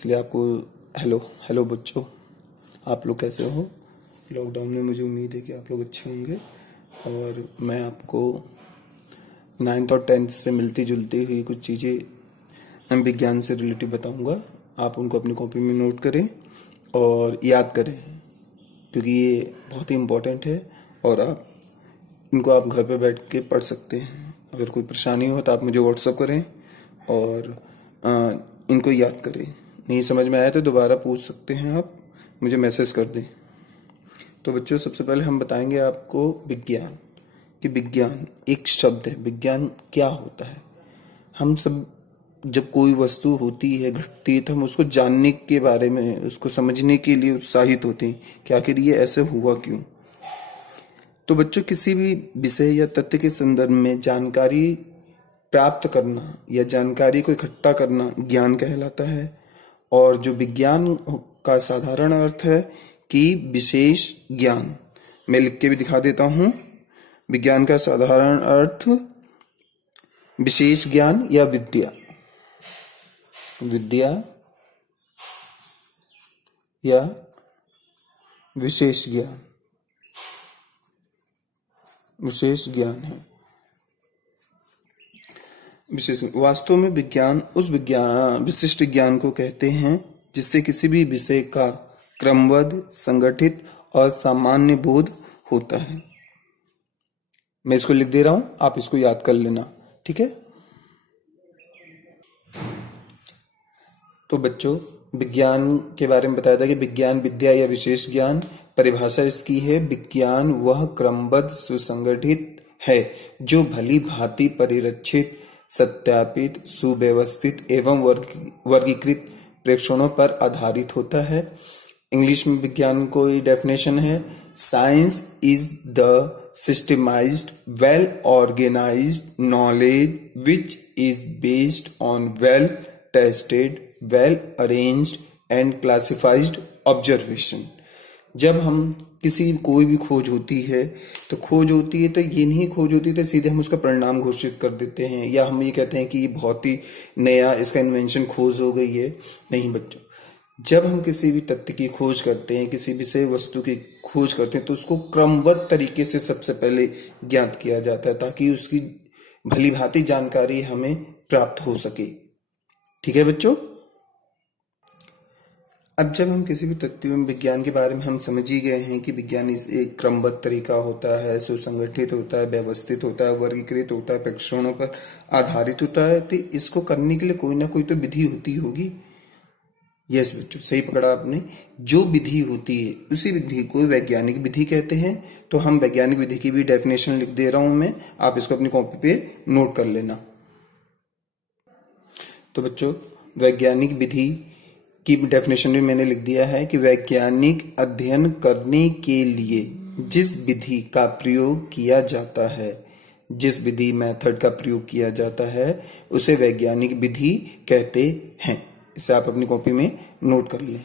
इसलिए आपको hello hello बच्चों, आप लोग कैसे हो। लॉकडाउन में मुझे उम्मीद है कि आप लोग अच्छे होंगे और मैं आपको 9th और 10th से मिलती जुलती हुई कुछ चीज़ें विज्ञान से रिलेटिव बताऊंगा। आप उनको अपनी कॉपी में नोट करें और याद करें, क्योंकि ये बहुत ही इम्पोर्टेंट है और इनको आप घर पे बैठ के पढ़ सकते हैं। अगर कोई परेशानी हो तो आप मुझे व्हाट्सअप करें और इनको याद करें। नहीं समझ में आया तो दोबारा पूछ सकते हैं, आप मुझे मैसेज कर दें। तो बच्चों, सबसे पहले हम बताएंगे आपको विज्ञान, कि विज्ञान एक शब्द है। विज्ञान क्या होता है? हम सब जब कोई वस्तु होती है, घटती है, तो हम उसको जानने के बारे में, उसको समझने के लिए उत्साहित होते हैं कि आखिर ये ऐसे हुआ क्यों। तो बच्चों, किसी भी विषय या तथ्य के संदर्भ में जानकारी प्राप्त करना या जानकारी को इकट्ठा करना ज्ञान कहलाता है। और जो विज्ञान का साधारण अर्थ है कि विशेष ज्ञान। मैं लिख के भी दिखा देता हूं। विज्ञान का साधारण अर्थ विशेष ज्ञान या विद्या या विशेष ज्ञान है। वास्तव में विज्ञान उस विशिष्ट ज्ञान को कहते हैं जिससे किसी भी विषय का क्रमबद्ध, संगठित और सामान्य बोध होता है। मैं इसको लिख दे रहा हूं, आप इसको याद कर लेना, ठीक है। तो बच्चों, विज्ञान के बारे में बताया था कि विज्ञान विद्या या विशेष ज्ञान। परिभाषा इसकी है, विज्ञान वह क्रमबद्ध, सुसंगठित है जो भली भांति परिरक्षित, सत्यापित, सुव्यवस्थित एवं वर्गीकृत प्रेक्षणों पर आधारित होता है। इंग्लिश में विज्ञान को डेफिनेशन है, science is the systematised, well organised knowledge which is based on well tested, well arranged and classified observation. जब हम कोई भी खोज होती है तो ये नहीं खोज होती तो सीधे हम उसका परिणाम घोषित कर देते हैं, या हम ये कहते हैं कि ये बहुत ही नया, इसका इन्वेंशन खोज हो गई है। नहीं बच्चों, जब हम किसी भी तथ्य की खोज करते हैं, किसी विषय वस्तु की खोज करते हैं, तो उसको क्रमबद्ध तरीके से सबसे पहले ज्ञात किया जाता है ताकि उसकी भली भांति जानकारी हमें प्राप्त हो सके। ठीक है बच्चों। अब जब हम किसी भी तथ्य में विज्ञान के बारे में हम समझ ही गए हैं कि विज्ञान एक क्रमबद्ध तरीका होता है, सुसंगठित होता है, व्यवस्थित होता है, वर्गीकृत होता है, प्रेक्षणों पर आधारित होता है, तो इसको करने के लिए कोई ना कोई तो विधि होती होगी। यस बच्चों, सही पकड़ा आपने। जो विधि होती है उसी विधि को वैज्ञानिक विधि कहते हैं। तो हम वैज्ञानिक विधि की भी डेफिनेशन लिख दे रहा हूं मैं, आप इसको अपनी कॉपी पे नोट कर लेना। तो बच्चों, वैज्ञानिक विधि की डेफिनेशन भी मैंने लिख दिया है कि वैज्ञानिक अध्ययन करने के लिए जिस विधि का प्रयोग किया जाता है, जिस विधि मेथड का प्रयोग किया जाता है, उसे वैज्ञानिक विधि कहते हैं। इसे आप अपनी कॉपी में नोट कर लें।